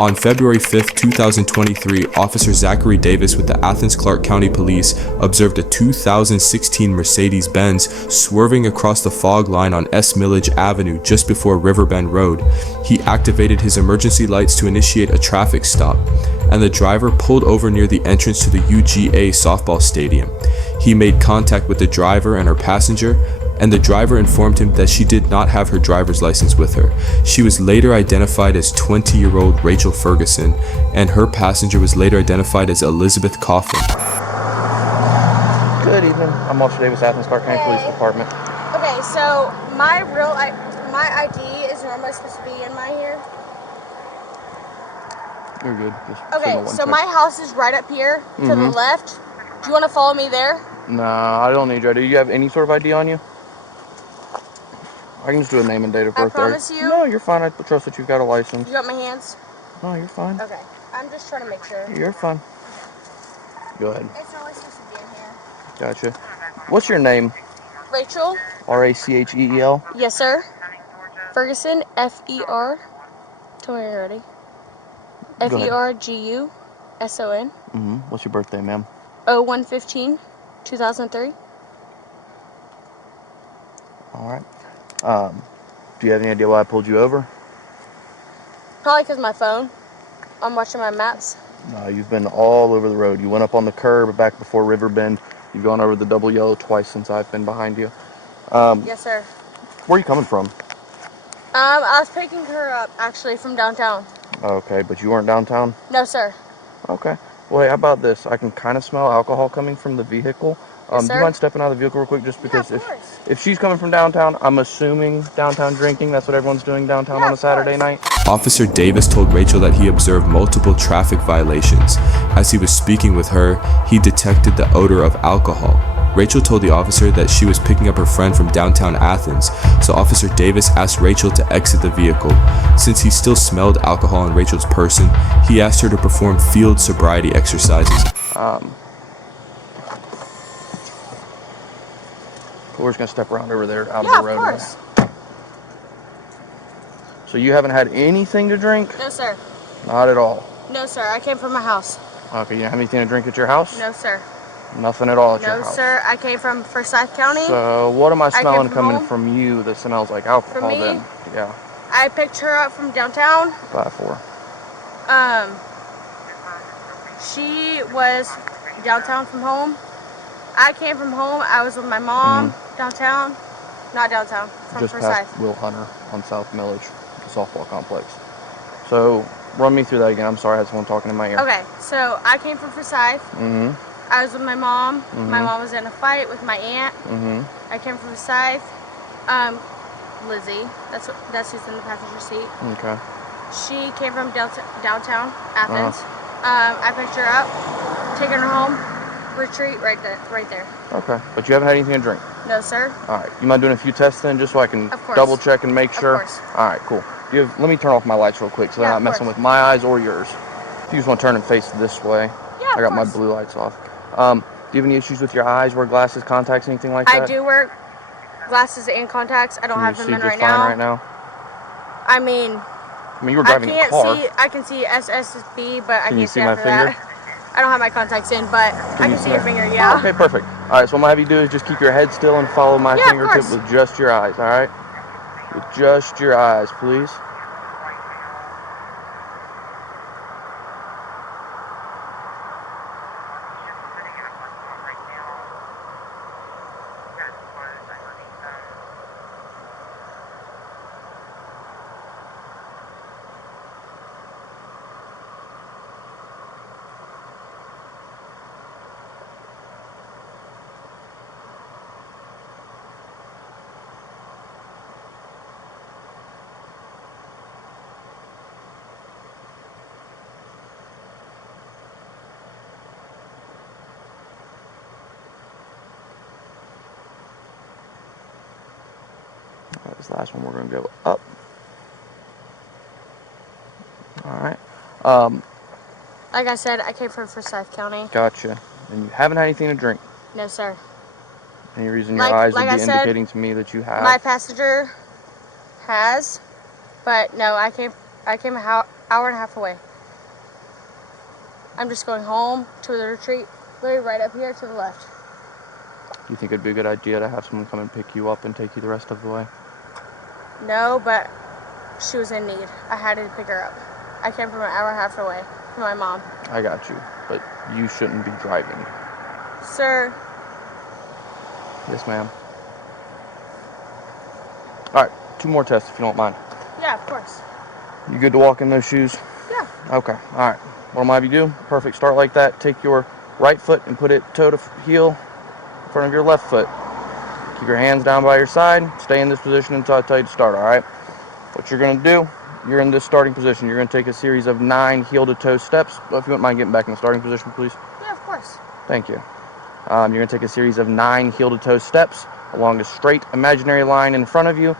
On February 5, 2023, Officer Zachary Davis with the Athens Clarke County Police observed a 2016 Mercedes-Benz swerving across the fog line on South Milledge Avenue just before Riverbend Road. He activated his emergency lights to initiate a traffic stop, and the driver pulled over near the entrance to the UGA Softball Stadium. He made contact with the driver and her passenger, and the driver informed him that she did not have her driver's license with her. She was later identified as 20-year-old Rachel Ferguson, and her passenger was later identified as Elizabeth Coffin. Good evening. I'm Officer Davis, Athens Clarke County Police Department. Okay, so my ID is normally supposed to be in my here. You're good. Okay, so my house is right up here to the left. Do you want to follow me there? Nah, I don't need your ID. Do you have any sort of ID on you? I can just do a name and date of birth. I promise you. No, you're fine. I trust that you've got a license. You got my hands? No, you're fine. Okay, I'm just trying to make sure. You're fine. Go ahead. It's normally supposed to be in here. Gotcha. What's your name? Rachel? R-A-C-H-E-E-L? Yes, sir. Ferguson, F-E-R. Tell me when you're ready. F-E-R-G-U-S-O-N. What's your birthday, ma'am? 01/15/2003. All right. Do you have any idea why I pulled you over? Probably because my phone. I'm watching my maps. No, you've been all over the road. You went up on the curb back before Riverbend. You've gone over the double yellow twice since I've been behind you. Yes, sir. Where are you coming from? I was picking her up, actually, from downtown. Okay, but you weren't downtown? No, sir. Okay. Well, hey, how about this? I can kind of smell alcohol coming from the vehicle. Yes, do you mind stepping out of the vehicle real quick? Just because of if she's coming from downtown, I'm assuming downtown drinking. That's what everyone's doing downtown on a Saturday night. Officer Davis told Rachel that he observed multiple traffic violations. As he was speaking with her, he detected the odor of alcohol. Rachel told the officer that she was picking up her friend from downtown Athens, so Officer Davis asked Rachel to exit the vehicle. Since he still smelled alcohol on Rachel's person, he asked her to perform field sobriety exercises. We're just going to step around over there out Yeah, of the road. of course. So you haven't had anything to drink? No, sir. Not at all? No, sir. I came from my house. Okay, you don't have anything to drink at your house? No, sir. Nothing at all at your house? No, sir. I came from Forsyth County. So what am I smelling coming home. from you that smells like alcohol From me? then? Yeah. I picked her up from downtown. 5-4. She was downtown from home. I came from home. I was with my mom downtown. Not downtown. From Just Forsyth. past Will Hunter on South Milledge, the softball complex. So run me through that again. I'm sorry, I had someone talking in my ear. Okay, so I came from Forsyth. I was with my mom. My mom was in a fight with my aunt. I came from Forsyth. Lizzie, that's who's in the passenger seat. Okay. She came from downtown Athens. I picked her up, taken her home, retreat right there. Okay, but you haven't had anything to drink? No, sir. All right, you mind doing a few tests then, just so I can Of course. double check and make sure? Of course. All right, cool. Let me turn off my lights real quick so they're not messing with my eyes or yours. If you just want to turn and face this way. Yeah, I got my blue lights off. Do you have any issues with your eyes, wear glasses, contacts, anything like that? I do wear glasses and contacts. I don't have them in right now. Right now? I mean, you were driving a car. I can see SSB, but I can't see my after finger? that. I don't have my contacts in, but I can see your finger, yeah. Okay, perfect. All right, so what I'm going to have you do is just keep your head still and follow my fingertip with just your eyes, all right? With just your eyes, please. This last one we're going to go up. All right. Like I said, I came from Forsyth County. Gotcha. And you haven't had anything to drink? No, sir. Any reason your eyes would be indicating to me that you have? My passenger has, but no, I came Hour and a half away. I'm just going home to the retreat, literally right up here to the left. Do you think it'd be a good idea to have someone come and pick you up and take you the rest of the way? No, but she was in need. I had to pick her up. I came from an hour and a half away from my mom. I got you, but you shouldn't be driving. Sir. Yes, ma'am. All right, 2 more tests if you don't mind. Yeah, of course. You good to walk in those shoes? Yeah. Okay, all right. What I'm gonna have you do, perfect, start like that. Take your right foot and put it toe to heel in front of your left foot. Keep your hands down by your side. Stay in this position until I tell you to start, all right? What you're gonna do, you're in this starting position. You're gonna take a series of 9 heel to toe steps. Well, if you wouldn't mind getting back in the starting position, please. Yeah, of course. Thank you. You're gonna take a series of 9 heel to toe steps along a straight imaginary line in front of you,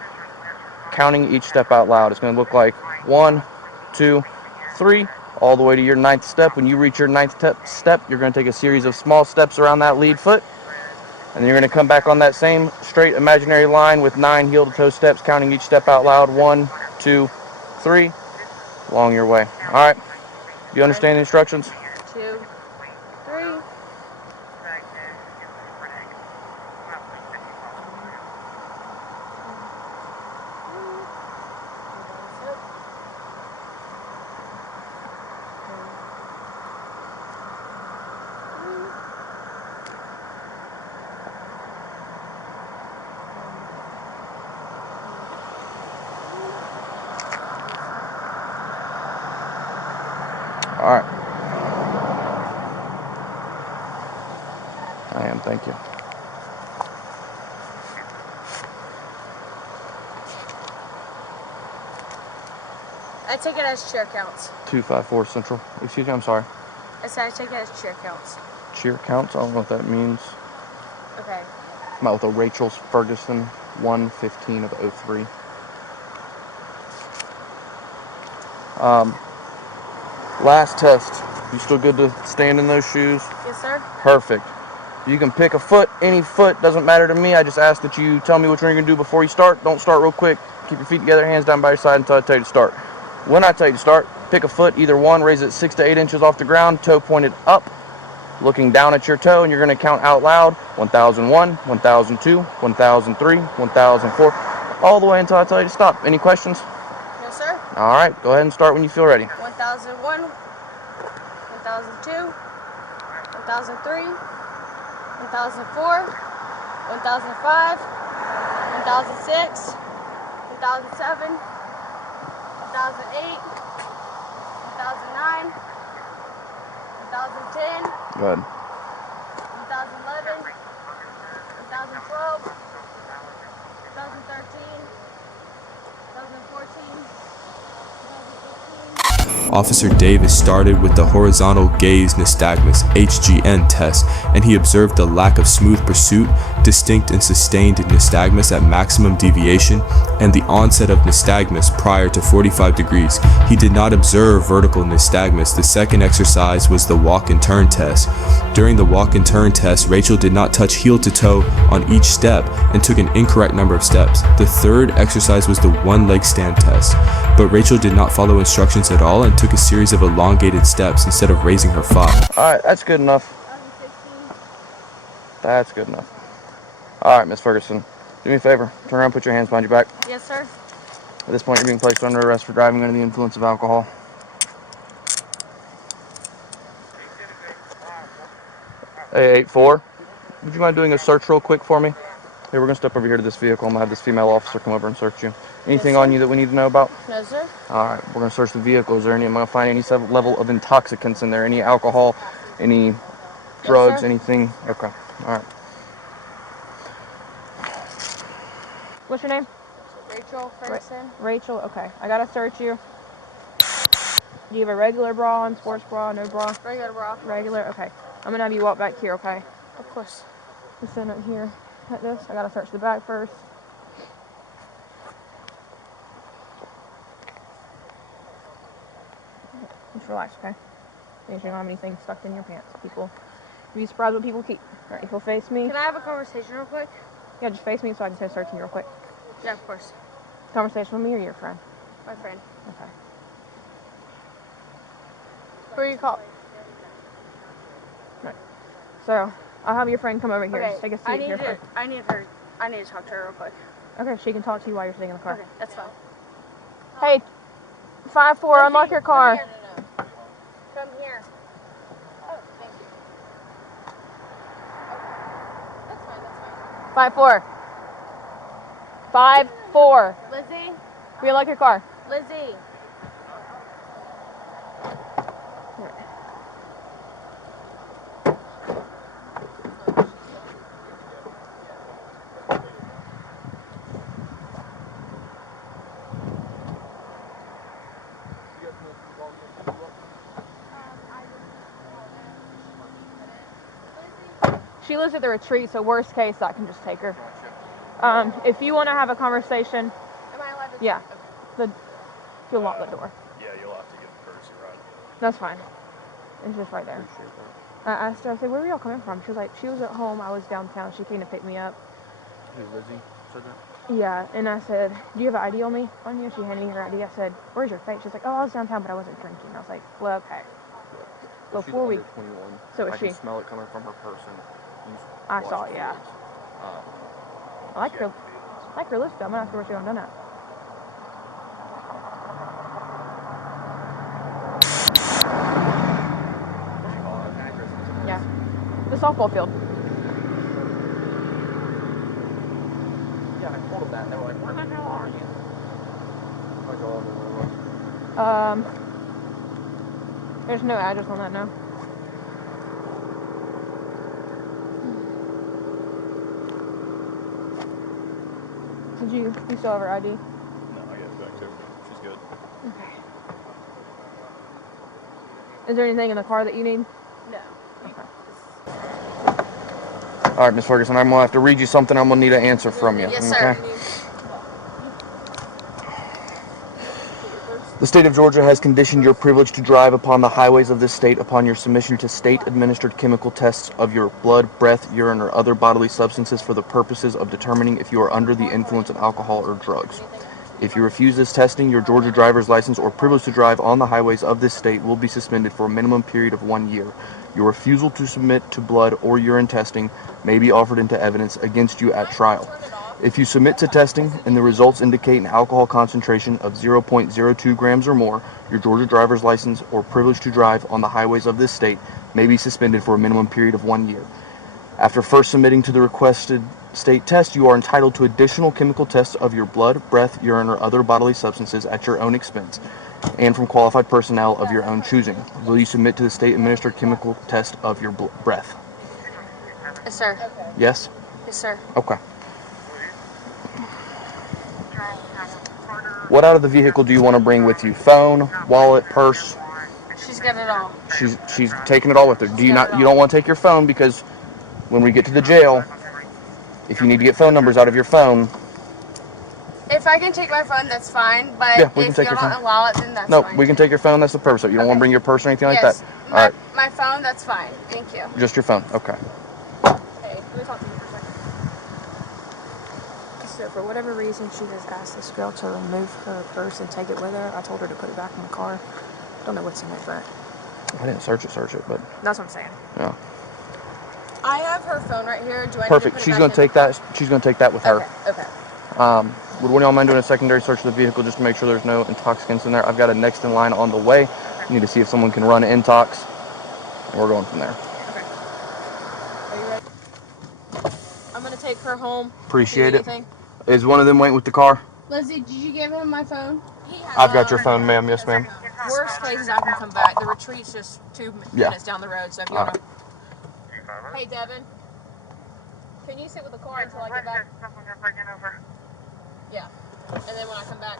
counting each step out loud. It's gonna look like 1, 2, 3, all the way to your 9th step. When you reach your 9th step, you're gonna take a series of small steps around that lead foot, and then you're gonna come back on that same straight imaginary line with 9 heel to toe steps, counting each step out loud. 1, 2, 3, along your way. All right. Do you understand the instructions? 2, 3. All right. I am, thank you. I take it as cheer counts. 254 Central. Excuse me, I'm sorry. I said I take it as cheer counts. Cheer counts? I don't know what that means. Okay. I'm out with a Rachel's Ferguson 115 of 03. Last test. You still good to stand in those shoes? Yes, sir. Perfect. You can pick a foot, any foot, doesn't matter to me. I just ask that you tell me which one you're going to do before you start. Don't start real quick. Keep your feet together, hands down by your side until I tell you to start. When I tell you to start, pick a foot, either one, raise it 6 to 8 inches off the ground, toe pointed up, looking down at your toe, and you're going to count out loud 1001, 1002, 1003, 1004, all the way until I tell you to stop. Any questions? No, sir. All right, go ahead and start when you feel ready. 1001, 1002, 1003, 1004, 1005, 1006, 1007, 2008, 2009, 2010, Go ahead. 2011, 2012, 2013, 2014, 2015. Officer Davis started with the horizontal gaze nystagmus (HGN) test, and he observed the lack of smooth pursuit, distinct and sustained nystagmus at maximum deviation, and the onset of nystagmus prior to 45 degrees. He did not observe vertical nystagmus. The second exercise was the walk and turn test. During the walk and turn test, Rachel did not touch heel to toe on each step and took an incorrect number of steps. The third exercise was the one-leg stand test, but Rachel did not follow instructions at all and took a series of elongated steps instead of raising her foot. All right, that's good enough. 2016. That's good enough. All right, Miss Ferguson, do me a favor. Turn around, put your hands behind your back. Yes, sir. At this point, you're being placed under arrest for driving under the influence of alcohol. A84, would you mind doing a search real quick for me? Here, we're going to step over here to this vehicle. I'm going to have this female officer come over and search you. Anything Yes, on you that we need to know about? No, sir. All right, we're going to search the vehicle. Is there any, I'm going to find any level of intoxicants in there, any alcohol, any drugs, sir. anything? Okay, all right. What's your name? Rachel Ferguson. Rachel, okay. I gotta search you. Do you have a regular bra on, sports bra, no bra? Regular bra. Regular, okay. I'm gonna have you walk back here, okay? Of course. Just stand up here like this. I gotta search the back first. Just relax, okay? Make sure you don't have anything stuck in your pants. People, you'd be surprised what people keep. Alright, you'll face me. Can I have a conversation real quick? Yeah, just face me so I can start searching you real quick. Yeah, of course. Conversation with me or your friend? My friend. Okay. Who are you calling? Right. So, I'll have your friend come over here. Okay, Just take a seat I need here. to talk to her real quick. Okay, she can talk to you while you're sitting in the car. Okay, that's fine. Hey, 5-4, unlock your car. Come here. Oh, thank you. Okay. That's fine. 5-4. 5-4. Lizzie? Unlock your car. Lizzie. She lives at the retreat, so worst case, I can just take her. If you want to have a conversation, Am I allowed to? yeah, you'll lock the door. Yeah, you'll have to give the courtesy ride. That's fine. It's just right there. I asked her, I said, where were y'all coming from? She was like, she was at home, I was downtown, she came to pick me up. Who, Lizzie said that? Yeah, and I said, do you have an ID on you? She handed me her ID. I said, where's your face? She's like, oh, I was downtown, but I wasn't drinking. I was like, well, okay. Before we, She's under 21. so is I she. can smell it coming from her person. I saw it, yeah. I like her list. I'm gonna ask her where she done that. Yeah, the softball field. Yeah, I told them that, and they were like, where the hell are you? There's no address on that now. Did you still have her ID? No, I got it back to her. She's good. Okay. Is there anything in the car that you need? No. Okay. All right, Miss Ferguson, I'm going to have to read you something. I'm going to need an answer from you. Yes, okay? sir. The state of Georgia has conditioned your privilege to drive upon the highways of this state upon your submission to state-administered chemical tests of your blood, breath, urine, or other bodily substances for the purposes of determining if you are under the influence of alcohol or drugs. If you refuse this testing, your Georgia driver's license or privilege to drive on the highways of this state will be suspended for a minimum period of 1 year. Your refusal to submit to blood or urine testing may be offered into evidence against you at trial. If you submit to testing and the results indicate an alcohol concentration of 0.02 grams or more, your Georgia driver's license or privilege to drive on the highways of this state may be suspended for a minimum period of 1 year. After first submitting to the requested state test, you are entitled to additional chemical tests of your blood, breath, urine, or other bodily substances at your own expense and from qualified personnel of your own choosing. Will you submit to the state-administered chemical test of your breath? Yes, sir. Yes? Yes, sir. Okay. What out of the vehicle do you want to bring with you? Phone, wallet, purse? She's got it all. She's taking it all with her. You don't want to take your phone because when we get to the jail, if you need to get phone numbers out of your phone. If I can take my phone, that's fine. But Yeah, we can if take you your don't phone. allow it, then that's No, fine. we can take your phone. That's the purpose of it. You don't want to bring your purse or anything like that? All right. My phone, that's fine. Thank you. Just your phone. Okay. Hey, let me talk to you for a second. So for whatever reason, she has asked this girl to remove her purse and take it with her. I told her to put it back in the car. Don't know what's in it, but I didn't search it, but that's what I'm saying. yeah. I have her phone right here. Do I Perfect. need to She's put it going back to take that. She's going to take that with her. Okay. Would one of y'all mind doing a secondary search of the vehicle just to make sure there's no intoxicants in there? I've got a next in line on the way. Need to see if someone can run intox. And we're going from there. Okay. Are you ready? I'm gonna take her home. Appreciate it. Is one of them waiting with the car? Lizzie, did you give him my phone? I've got your phone, ma'am. Yes, ma'am. Worst case is I can come back. The retreat's just 2 minutes down the road, so if you wanna. Hey, Devin. Can you sit with the car until I get back? Yeah. And then when I come back.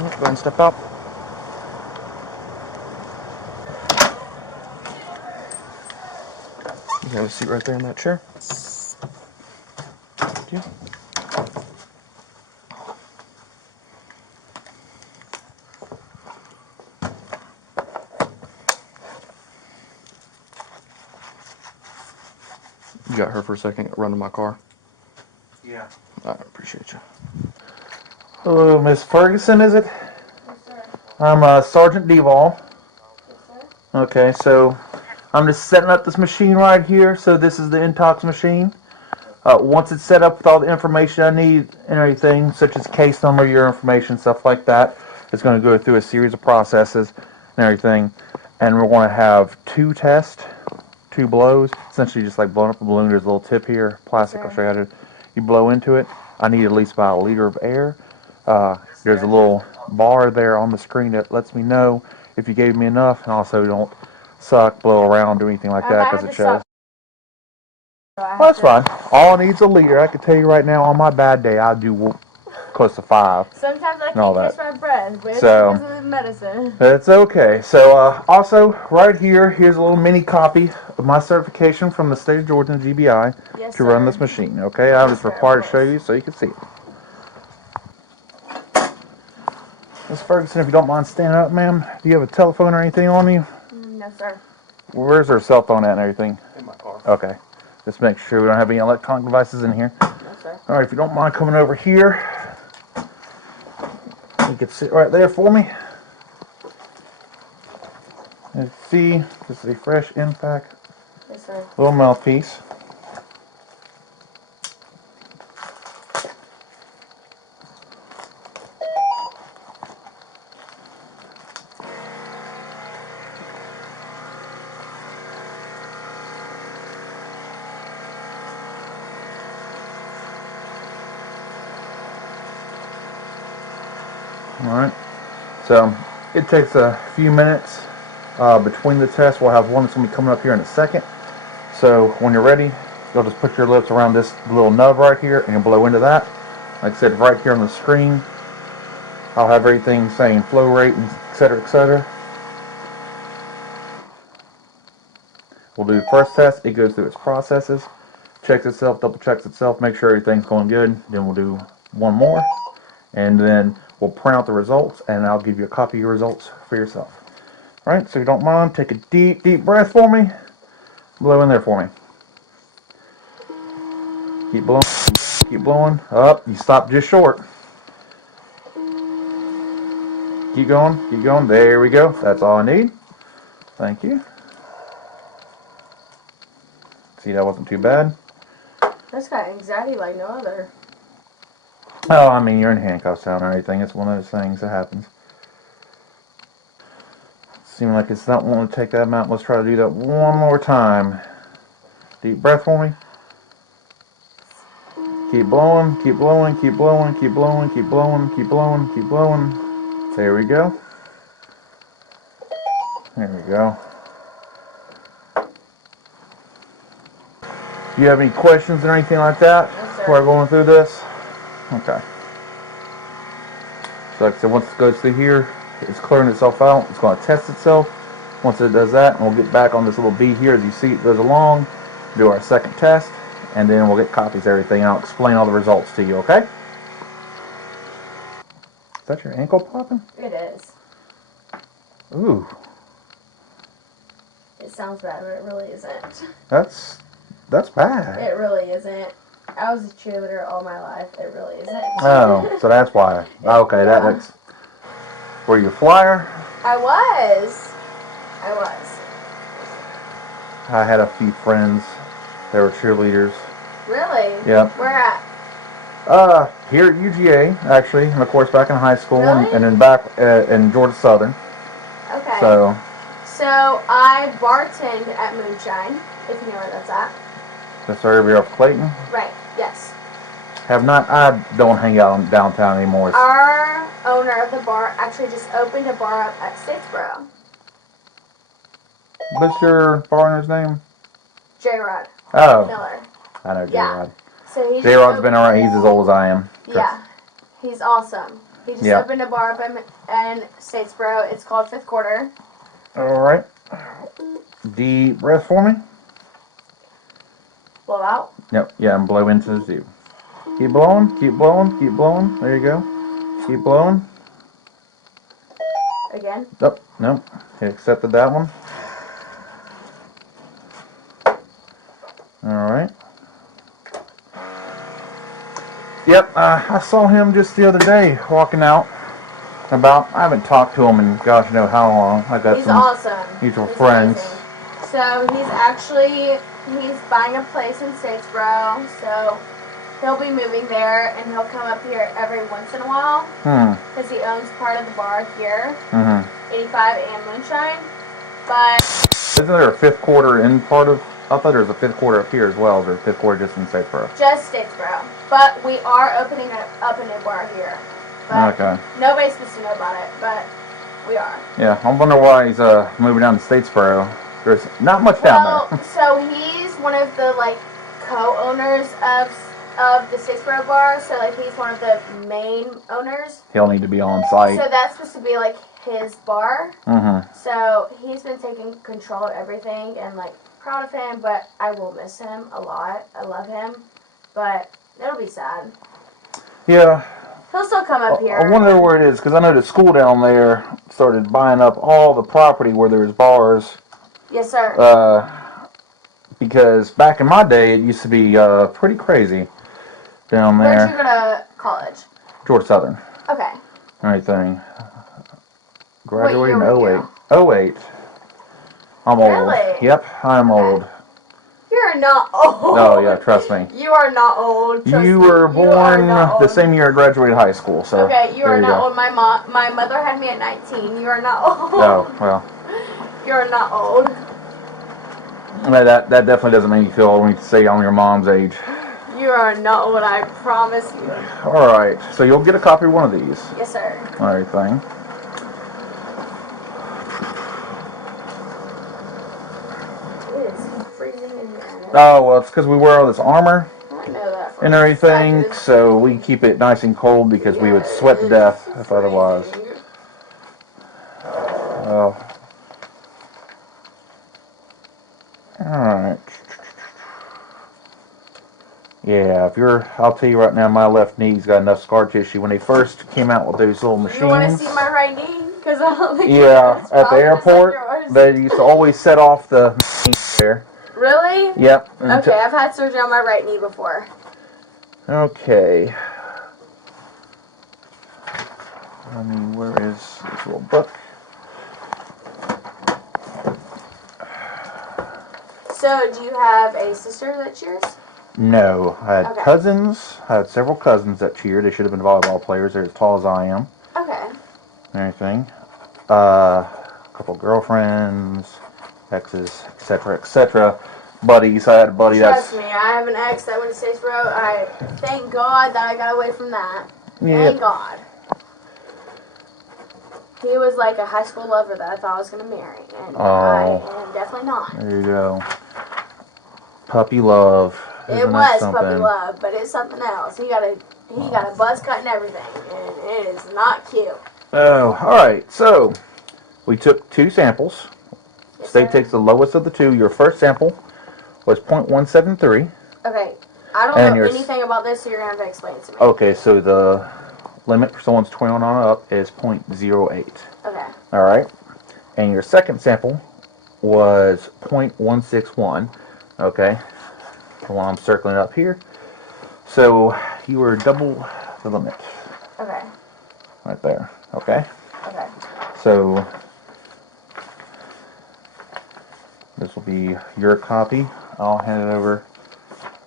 Go ahead and step out. You can have a seat right there in that chair. Thank you. You got her for a second. Run to my car. Yeah. I appreciate you. Hello, Miss Ferguson, is it? Yes, sir. I'm Sergeant Devall. Yes, sir. Okay, so I'm just setting up this machine right here. So this is the intox machine. Once it's set up with all the information I need and everything, such as case number, your information, stuff like that, it's going to go through a series of processes and everything. And we're going to have 2 tests, 2 blows, essentially just like blowing up a balloon. There's a little tip here, plastic. I'll show you how to. You blow into it. I need at least about a liter of air. There's a little bar there on the screen that lets me know if you gave me enough, and also don't suck, blow around, do anything like that because it shows. Well, that's fine. All I need is a liter. I can tell you right now, on my bad day, I do close to 5. Sometimes I all can't catch that. my breath, but it's So- because of the medicine. It's okay. So, also, right here, here's a little mini copy of my certification from the state of Georgia and GBI Yes, to run sir. this machine. Okay, I'm just sir, required to of show course. you so you can see it. Miss Ferguson, if you don't mind standing up, ma'am, do you have a telephone or anything on you? No, sir. Where's her cell phone at and everything? In my car. Okay. Just make sure we don't have any electronic devices in here. No, sir. All right, if you don't mind coming over here, you can sit right there for me. Let's see, this is a fresh impact Yes, sir. little mouthpiece. Alright, so it takes a few minutes between the tests. We'll have one that's going to be coming up here in a second. So when you're ready, you'll just put your lips around this little nub right here and you'll blow into that. Like I said, right here on the screen, I'll have everything saying flow rate and et cetera, We'll do the first test. It goes through its processes, checks itself, double checks itself, make sure everything's going good. Then we'll do one more, and then we'll print out the results, and I'll give you a copy of your results for yourself. All right, so if you don't mind, take a deep, deep breath for me. Blow in there for me. Keep blowing. Keep blowing. Up. You stopped just short. Keep going. Keep going. There we go. That's all I need. Thank you. See, that wasn't too bad. That's got anxiety like no other. Oh, I mean, you're in handcuffs now and everything. It's one of those things that happens. Seems like it's not wanting to take that amount. Let's try to do that one more time. Deep breath for me. Keep blowing, keep blowing, keep blowing, keep blowing, keep blowing, keep blowing, keep blowing. There we go. There we go. Do you have any questions or anything like that before I'm going through this? Okay. So like I said, once it goes through here, it's clearing itself out. It's going to test itself. Once it does that, and we'll get back on this little B here as you see it goes along, do our second test, and then we'll get copies of everything, and I'll explain all the results to you, okay? Is that your ankle popping? It is. Ooh, It sounds bad, but it really isn't. that's bad. It really isn't. I was a cheerleader all my life. It really isn't. Oh, so that's why. Okay, that Yeah. makes... Were you a flyer? I was. I had a few friends that were cheerleaders. Really? Yeah. Where at? Here at UGA, actually, and of course back in high school, Really? and then back in Georgia Southern. Okay. So, I bartend at Moonshine, if you know where that's at. that's our area of Clayton. Right. Yes. Have not, I don't hang out in downtown anymore. It's, Our owner of the bar actually just opened a bar up at Statesboro. what's your partner's name? J-Rod Oh, Miller. I know Yeah. J-Rod. So he J-Rod's been around, he's as old as I am. Yeah. He's awesome. He just Yeah. opened a bar up in Statesboro. It's called Fifth Quarter. Alright. Deep breath for me. Blow out. Yep, yeah, and blow into the tube. Keep blowing, keep blowing, keep blowing. There you go. Keep blowing. Again. Nope, nope. He accepted that one. Alright. Yep, I saw him just the other day walking out. I haven't talked to him in gosh you know how long. I got He's some awesome. mutual He's friends. amazing. So he's buying a place in Statesboro. So he'll be moving there, and he'll come up here every once in a while. Because he owns part of the bar here, 85 and Moonshine. But isn't there a fifth quarter in part of? I thought there was a fifth quarter up here as well. Is there a fifth quarter just in Statesboro? Just Statesboro. But we are opening up a new bar here. But okay. Nobody's supposed to know about it, but we are. Yeah, I wonder why he's moving down to Statesboro. There's not much down there. So he's one of the co-owners of the Statesboro bar. So he's one of the main owners. He'll need to be on site. So that's supposed to be his bar. Mm-hmm. So he's been taking control of everything, and proud of him. But I will miss him a lot. I love him, but it'll be sad. Yeah. He'll still come up here. I wonder where it is, because I know the school down there started buying up all the property where there's bars. Yes, sir. Because back in my day, it used to be pretty crazy down there. Where'd you go to college? Georgia Southern. Okay. Everything. Graduated in What year 08. 08. I'm old. Really? Yep, I'm old. You're not old. Oh, yeah, trust me. You are not old. You were born the same year I graduated high school, so. Okay, you are not old. My mother had me at 19. You are not old. Oh, well. You are not old. That definitely doesn't make you feel old when you say I'm your mom's age. You are not old, I promise you. Alright, so you'll get a copy of one of these. Yes, sir. Everything. It is freezing in here. Oh, well, it's because we wear all this armor I know that for and everything, so we keep it nice and cold because we would sweat to death if otherwise. Oh. Alright. Yeah, I'll tell you right now, my left knee's got enough scar tissue. When they first came out with those little machines. You want to see my right knee? Because I don't think yeah, at the airport, they used to always set off the machines there. Really? Yep. Okay, I've had surgery on my right knee before. Okay. I mean, where is this little book? So, do you have a sister that cheers? No. I had cousins. I had several cousins that cheered. They should have been volleyball players. They're as tall as I am. Okay. Everything. A couple girlfriends, exes, etc., etc. Buddies. I had a buddy Trust me, I have an ex that went to Statesboro. I thank God that I got away from that. Yeah. Thank God. He was like a high school lover that I thought I was going to marry, and I am definitely not. There you go. Puppy love. It was puppy love, but it's something else. He got a buzz cut and everything, and it is not cute. Oh, all right. So we took 2 samples. Yes, State sir. takes the lowest of the 2. Your first sample was 0.173. Okay, I don't know anything about this, so you're going to have to explain it to me. Okay, so the limit for someone's 21 on up is 0.08. Okay. All right. And your second sample was 0.161. Okay. The one I'm circling up here. So you were double the limit. Okay. Right there. Okay. Okay. So this will be your copy. I'll hand it over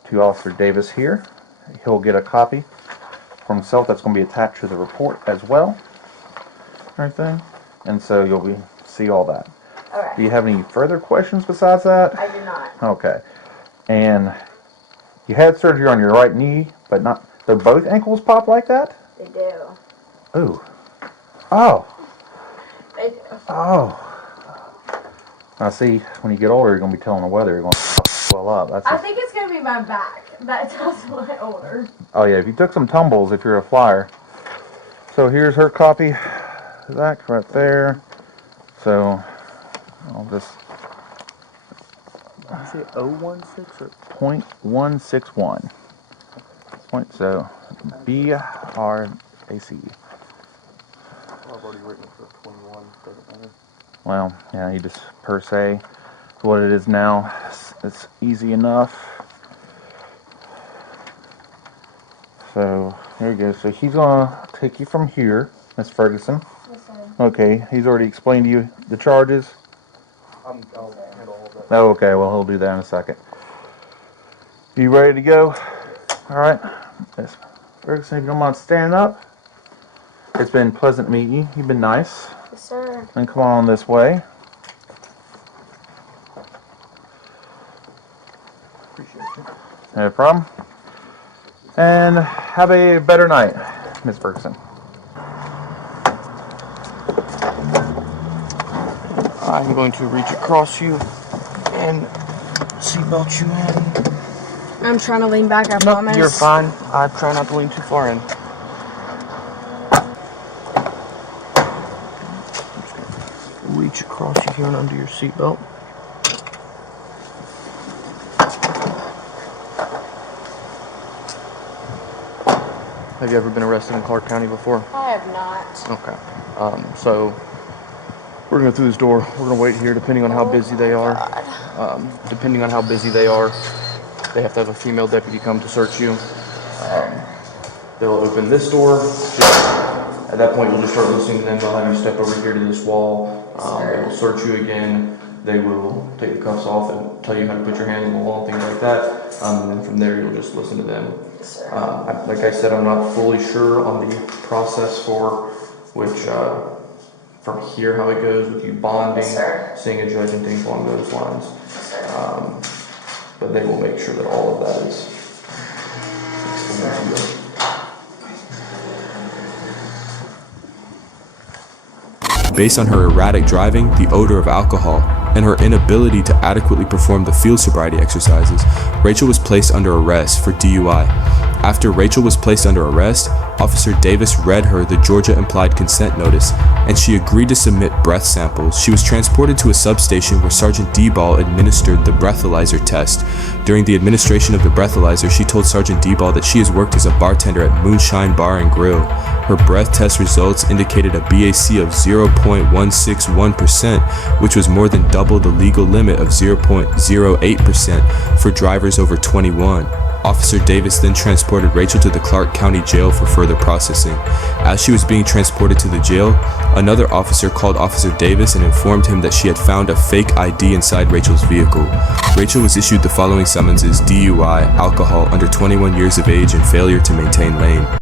to Officer Davis here. He'll get a copy for himself that's going to be attached to the report as well. Everything. And so you'll see all that. Okay. Do you have any further questions besides that? I do not. Okay. And you had surgery on your right knee, but not. Do both ankles pop like that? They do. Ooh. Oh. They do. Oh. I see. When you get older, you're going to be telling the weather. You're going to swell up. I think it's going to be my back. That tells me older. Oh yeah. If you took some tumbles, if you're a flyer. So here's her copy. Zach, right there. So I'll just. Did you say 016 or? 0.161. So BRAC. I've already written for 21. Doesn't matter. Well, yeah, you just per se. What it is now, it's easy enough. So, here we go. So he's gonna take you from here, Miss Ferguson. Yes, sir. Okay, he's already explained to you the charges. I'll handle all of that. Oh, okay, well, he'll do that in a second. You ready to go? All right. Miss Ferguson, if you don't mind standing up. It's been pleasant meeting you. You've been nice. Yes, sir. And come on this way. Appreciate you. No problem. And have a better night, Miss Ferguson. I'm going to reach across you and seatbelt you in. I'm trying to lean back, I promise. You're fine. I try not to lean too far in. I'm just going to reach across you here and under your seatbelt. Have you ever been arrested in Clark County before? I have not. Okay. So we're gonna go through this door. We're gonna wait here, depending on how busy they are. Depending on how busy they are, they have to have a female deputy come to search you. They'll open this door. At that point, you'll just start listening to them. They'll have you step over here to this wall. They will search you again. They will take the cuffs off and tell you how to put your hands on the wall and things like that. And then from there, you'll just listen to them. Like I said, I'm not fully sure on the process for which, from here, how it goes with you bonding, seeing a judge and things along those lines. But they will make sure that all of that is explained to you. Based on her erratic driving, the odor of alcohol, and her inability to adequately perform the field sobriety exercises, Rachel was placed under arrest for DUI. After Rachel was placed under arrest, Officer Davis read her the Georgia implied consent notice, and she agreed to submit breath samples. She was transported to a substation where Sergeant D-Ball administered the breathalyzer test. During the administration of the breathalyzer, she told Sergeant D-Ball that she has worked as a bartender at Moonshine Bar and Grill. Her breath test results indicated a BAC of 0.161%, which was more than double the legal limit of 0.08% for drivers over 21. Officer Davis then transported Rachel to the Clark County Jail for further processing. As she was being transported to the jail, another officer called Officer Davis and informed him that she had found a fake ID inside Rachel's vehicle. Rachel was issued the following summonses: DUI, alcohol, under 21 years of age, and failure to maintain lane.